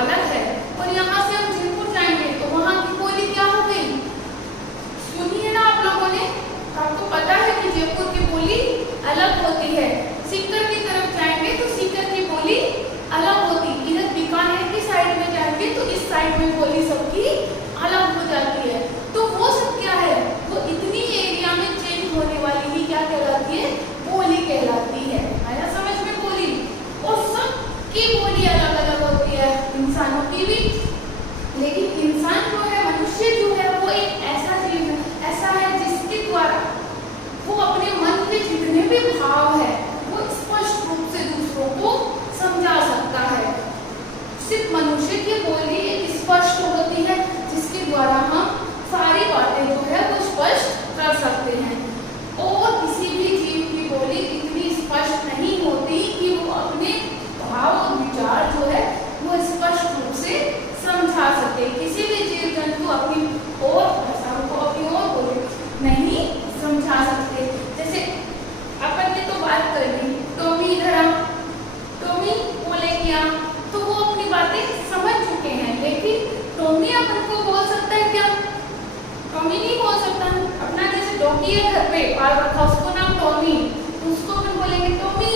अलग है। और यहाँ से हम जयपुर जाएंगे तो वहाँ की बोली क्या हो गई, सुनी है ना आप लोगों ने, आपको पता है कि जयपुर की बोली अलग होती है। सीकर की तरफ जाएंगे तो सीकर की बोली अलग होती, इधर बीकानेर की साइड में जाएंगे तो इस साइड में बोली सबकी अलग हो जाती है। तो वो सब क्या है, वो इतनी एरिया में चेंज होने वाली ही क्या कहलाती है, बोली कहलाती है। आया समझ में बोली। और सबकी बोली अलग अलग होती है, इंसानों की भी। लेकिन इंसान जो है, मनुष्य जो है, वो एक ऐसा जीव है, ऐसा है जिसके द्वारा वो अपने मन के जितने भी भाव है वो स्पष्ट रूप से दूसरों को समझा सकता है। सिर्फ मनुष्य की बोली एक स्पष्ट होती है जिसके द्वारा हम सारी बातें जो है वो स्पष्ट कर सकते हैं। और किसी भी जीव की बोली इतनी स्पष्ट नहीं होती कि वो अपने भाव और विचार जो है वो स्पष्ट रूप से समझा सके। किसी भी जीव जंतु अपनी और भाषाओं को अपनी और बोली नहीं समझा सकते। जैसे अपन ने तो बात कर ली, टॉमी इधर आ, टॉमी बोले क्या, तो वो अपनी बातें समझ चुके हैं। लेकिन टॉमी अपन को बोल सकता है क्या, टॉमी नहीं बोल सकता। अपना जैसे डॉगी है घर पे पाल रखा, उसको नाम टॉमी, तो उसको अपन बोलेंगे टॉमी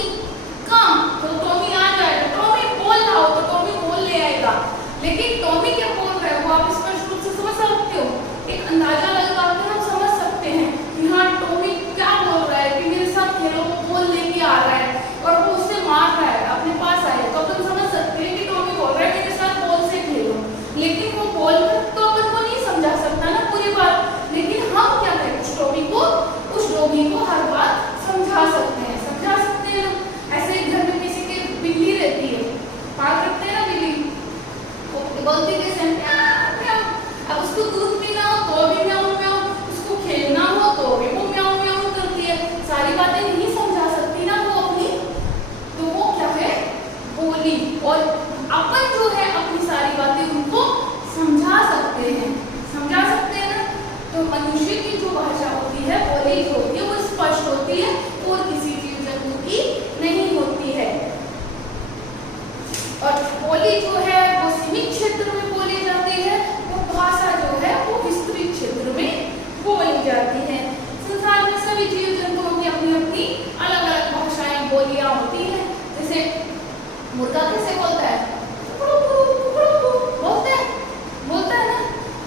कम, तो टॉमी आ जाएगा। टॉमी बोल रहा हो तो टॉमी बोल ले आएगा। लेकिन टॉमी क्या बोल रहा है वो आप स्पष्ट रूप से समझ सकते हो, एक अंदाजा लगा कर हम समझ सकते हैं कि हाँ टॉमी क्या बोल रहा है, कि मेरे साथ खेलो, वो बोल लेके आ रहा है और वो उससे मार रहा है, अपने पास आए, तो अपन समझ सकते हैं कि टॉमी बोल रहा है मेरे साथ बॉल से खेलो। लेकिन वो बोल तो अपन को नहीं समझा सकता ना पूरी बात। लेकिन हम क्या करें, उस डॉगी को हर बात समझा सकते हैं, समझा सकते हैं ना। ऐसे घर में किसी की बिल्ली रहती है, पाल रखते हैं ना बिल्ली, वो बोलती कैसे म्याऊ म्याऊ, अब उसको दूध पीना हो तो भी म्याऊ म्याऊ, उसको खेलना हो तो भी वो म्याऊ म्याऊ करती है। सारी बातें नहीं समझा सकती ना वो अपनी, तो वो क्या है, बोली। और अपन जो है अपनी सारी बातें उनको समझा सकते हैं, समझा सकते हैं ना। तो मनुष्य की जो भाषा होती है, बोली जो होती है, वो स्पष्ट होती है और किसी जीव जंतु की नहीं होती है। और बोली जो है वो सीमित क्षेत्र में बोली जाती है, वो भाषा जो है वो विस्तृत क्षेत्र में बोली जाती है। संसार में सभी जीव जंतुओं की अपनी अपनी अलग अलग भाषाएं, बोलियां होती हैं। जैसे मुर्गा कैसे बोलता है, बोलता है ना।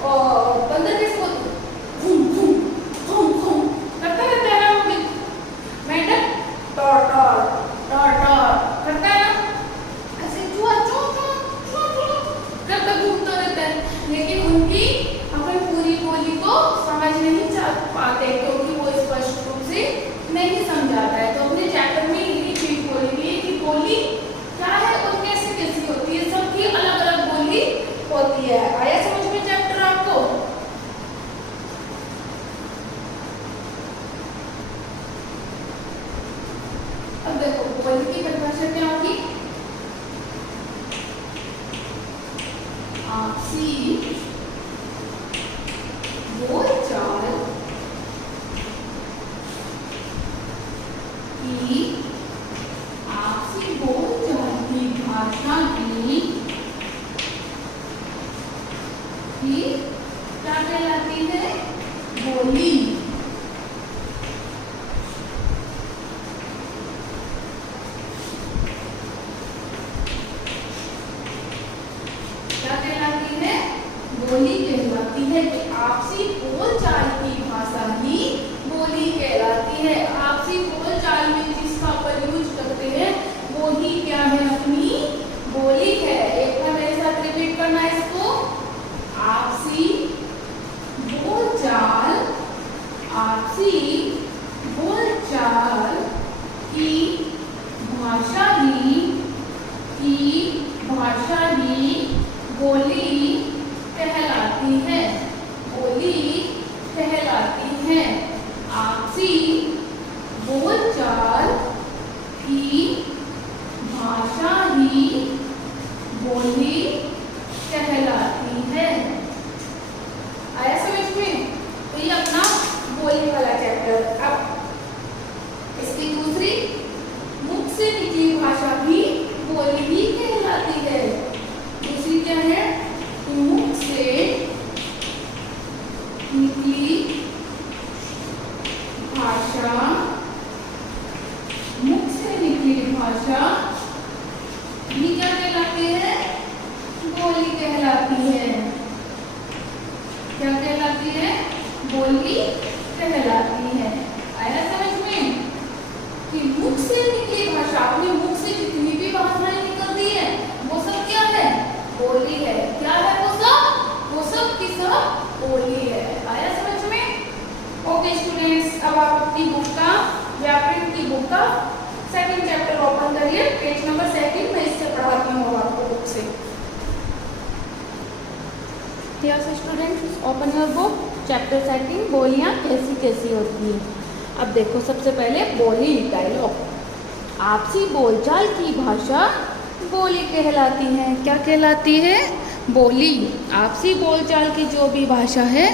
और बंदर कैसे बोलता है, घूम घूम घूम घूम करता रहता है ना। वो भी मेंढक टॉर टॉर टॉर टॉर करता है ना, ऐसे चूहा चू चू चू चू करता घूमता रहता है। लेकिन उनकी अपन पूरी बोली को समझ नहीं पाते क्योंकि वो स्पष्ट रूप से नहीं समझाता है। तो अपने चैप्टर में यही चीज बोलेंगे कि बोली क्या है और कैसे कैसी होती है, सबकी अलग अलग बोली होती है। आया समझ में चैप्टर आपको? अब देखो बोली की परिभाषा क्या होगी, आपसी बोलचाल की, आपसी बोलचाल की भाषा की क्या कहलाती है, बोली। क्या कहलाती है, बोली कहलाती है। कि आपसी बोलचाल की भाषा ही बोली कहलाती है। आपसी बोलचाल में जिसका अपन यूज करते हैं वो ही क्या है, अपनी बोली है। एक बार मेरे साथ रिपीट करना है इसको, आपसी बोलचाल, आपसी बोलचाल की भाषा ही बोली कहलाती है, बोली भाषा भी क्या कहलाती है? बोली कहलाती है। क्या कहलाती है? बोली कहलाती है। आया समझ में कि मुख से निकली भाषा, अपने मुख से जितनी भी भाषाएं निकलती है वो सब क्या है? बोली है। क्या है वो सब? वो सब की सब बोली है। आया समझ में? ओके स्टूडेंट्स, अब आप अपनी बुक का, व्याकरण की बुक का सेकंड चैप्टर ओपन करिए, पेज नंबर 2 मैं इससे पढ़ाती हूँ आपको बुक से। Yes students, open your book, chapter 2, बोलियां कैसी कैसी होती है। अब देखो, सबसे पहले बोली डायलॉग। आपसी बोलचाल की भाषा बोली कहलाती है। क्या कहलाती है? बोली। आपसी बोलचाल की जो भी भाषा है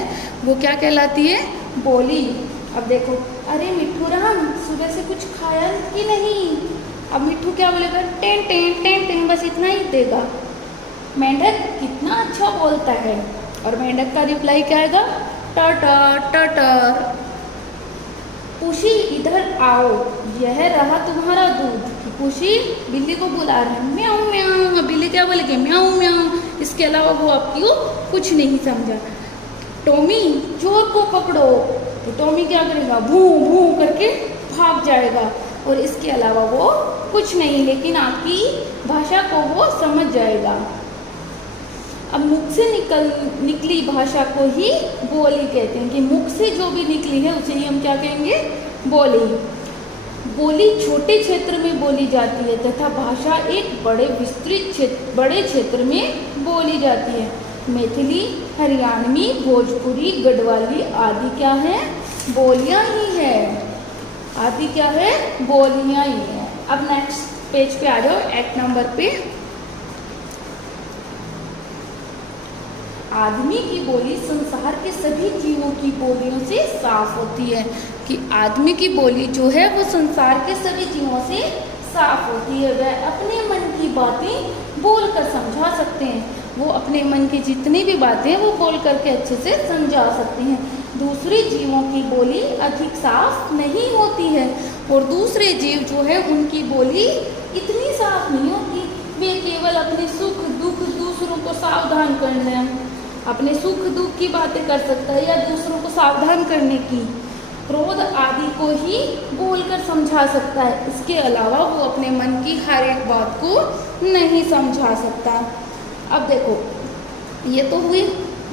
वो क्या कहलाती है? बोली। अब देखो, अरे मिट्ठू राम सुबह से कुछ खाया कि नहीं? अब मिट्ठू क्या बोलेगा? टेन टेन टेन टेन, बस इतना ही देगा। मेंढक कितना अच्छा बोलता है, और मेंढक का रिप्लाई क्या आएगा? टटर टटर। पुशी इधर आओ, यह रहा तुम्हारा दूध। पुशी बिल्ली को बुला रहा है, म्याऊ म्याऊ। बिल्ली क्या बोलेगी? म्याऊ म्याऊ। इसके अलावा वो आपको कुछ नहीं समझा। टॉमी चोर को पकड़ो, तो टॉमी क्या करेगा? भू भू करके भाग जाएगा, और इसके अलावा वो कुछ नहीं, लेकिन आपकी भाषा को वो समझ जाएगा। अब मुख से निकली भाषा को ही बोली कहते हैं, कि मुख से जो भी निकली है उसे ही हम क्या कहेंगे? बोली। बोली छोटे क्षेत्र में बोली जाती है तथा भाषा एक बड़े विस्तृत बड़े क्षेत्र में बोली जाती है। मैथिली, हरियाणवी, भोजपुरी, गढ़वाली आदि क्या है? बोलियां ही है। आदि क्या है? बोलियां ही है। अब नेक्स्ट पेज पे आ जाओ, 8 नंबर पे। आदमी की बोली संसार के सभी जीवों की बोलियों से साफ होती है। कि आदमी की बोली जो है वो संसार के सभी जीवों से साफ होती है। वह अपने मन की बातें बोल कर समझा सकते हैं। वो अपने मन की जितनी भी बातें वो बोल करके अच्छे से समझा सकते हैं। दूसरे जीवों की बोली अधिक साफ नहीं होती है, और दूसरे जीव जो है उनकी बोली इतनी साफ नहीं होती। वे केवल अपने सुख दुख दूसरों को सावधान करने, अपने सुख दुख की बातें कर सकता है, या दूसरों को सावधान करने की, क्रोध आदि को ही बोलकर समझा सकता है। इसके अलावा वो अपने मन की हर एक बात को नहीं समझा सकता। अब देखो, ये तो हुई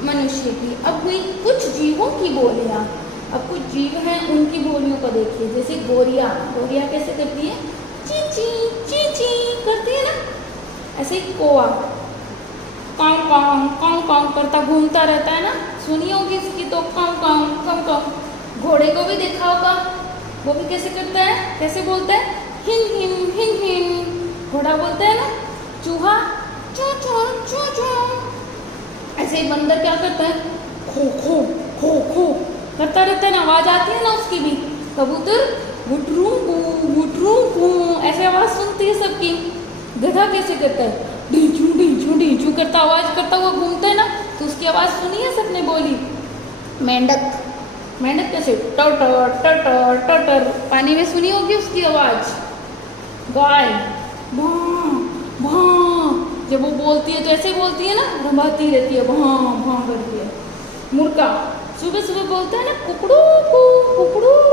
मनुष्य की। अब हुई कुछ जीवों की बोलियां। अब कुछ जीव हैं उनकी बोलियों को देखिए। जैसे गोरिया, गोरिया कैसे करती है? ची ची करती है ना। ऐसे ही कौवा काऊ काऊ करता घूमता रहता है ना, सुनी होगी इसकी तो काऊ काऊ काऊ काऊ। घोड़े को भी देखा होगा, वो भी कैसे करता है? कैसे बोलता है? हिन हिन हिन हिन। घोड़ा बोलता है ना। चूहा चू चू चू चू। ऐसे ही बंदर क्या करता है? खो खो खो खो करता रहता है ना, आवाज आती है ना उसकी भी। कबूतर गुटरू गू, ऐसे आवाज सुनती है सबकी। गधा कैसे करता है? ढींचू करता आवाज करता हुआ घूमता है ना, तो उसकी आवाज सुनी है सबने बोली। मेंढक, मेंढक कैसे? टटर टटर टटर, पानी में सुनी होगी उसकी आवाज। गाय भां भां, जब वो बोलती है तो ऐसे बोलती है ना, रंभाती रहती है, भां भां करती है। मुर्गा सुबह सुबह बोलता है ना, कुकड़ू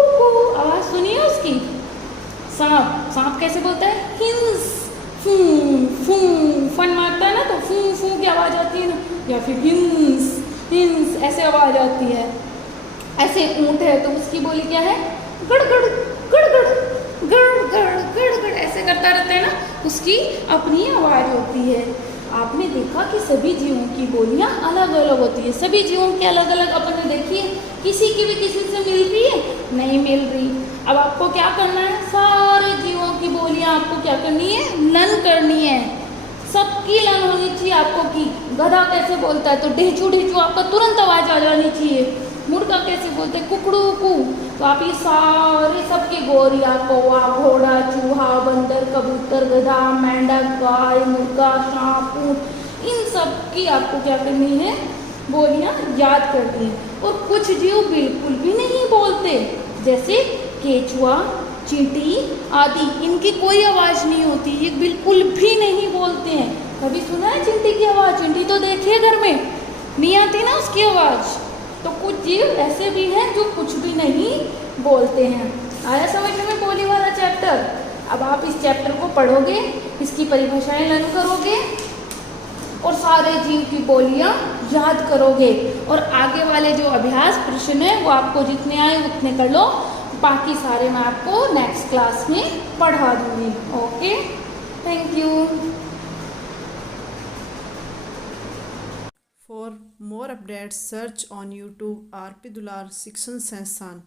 को, आवाज सुनी है उसकी। सांप, सांप कैसे बोलता है? हिंस फू फू, फन मारता है ना तो फू फू की आवाज आती है ना, या फिर हिंस हिंस ऐसे आवाज आती है। ऐसे ऊंट है तो उसकी बोली क्या है? गड़गड़ गड़गड़ गड़गड़ गड़गड़, ऐसे करता रहता है ना, उसकी अपनी आवाज होती है। आपने देखा कि सभी जीवों की बोलियां अलग अलग होती है। सभी जीवों की अलग अलग अपन ने देखी है। किसी की भी किसी से मिल रही है? नहीं मिल रही। अब आपको क्या करना है? सारे जीवों की बोलियां आपको क्या करनी है? लर्न करनी है। सबकी लर्न होनी चाहिए आपको। कि गधा कैसे बोलता है तो ढींचू ढींचू आपको तुरंत आवाज आ जानी चाहिए। मुर्गा कैसे बोलते हैं? कुकड़ू कू। तो आप ये सारे सबके गोरिया, कौवा, घोड़ा, चूहा, बंदर, कबूतर, गधा, मेंढक, गाय, मुर्गा, सांप, ऊंट, इन सब की आपको क्या करनी है? बोलियां याद करनी है। और कुछ जीव बिल्कुल भी नहीं बोलते, जैसे केचुआ, चींटी आदि, इनकी कोई आवाज़ नहीं होती, ये बिल्कुल भी नहीं बोलते हैं। कभी सुना है चींटी की आवाज़? चींटी तो देखिए घर में नहीं आती ना उसकी आवाज़। तो कुछ जीव ऐसे भी हैं जो कुछ भी नहीं बोलते हैं। आया समझ में बोली वाला चैप्टर? अब आप इस चैप्टर को पढ़ोगे, इसकी परिभाषाएं लर्न करोगे और सारे जीव की बोलियां याद करोगे। और आगे वाले जो अभ्यास प्रश्न है वो आपको जितने आए उतने कर लो, बाकी सारे मैं आपको नेक्स्ट क्लास में पढ़ा दूंगी। Okay, thank you. For more updates, search on YouTube RP Dular Shikshan Sansthan.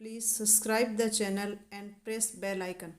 Please subscribe the channel and press bell icon.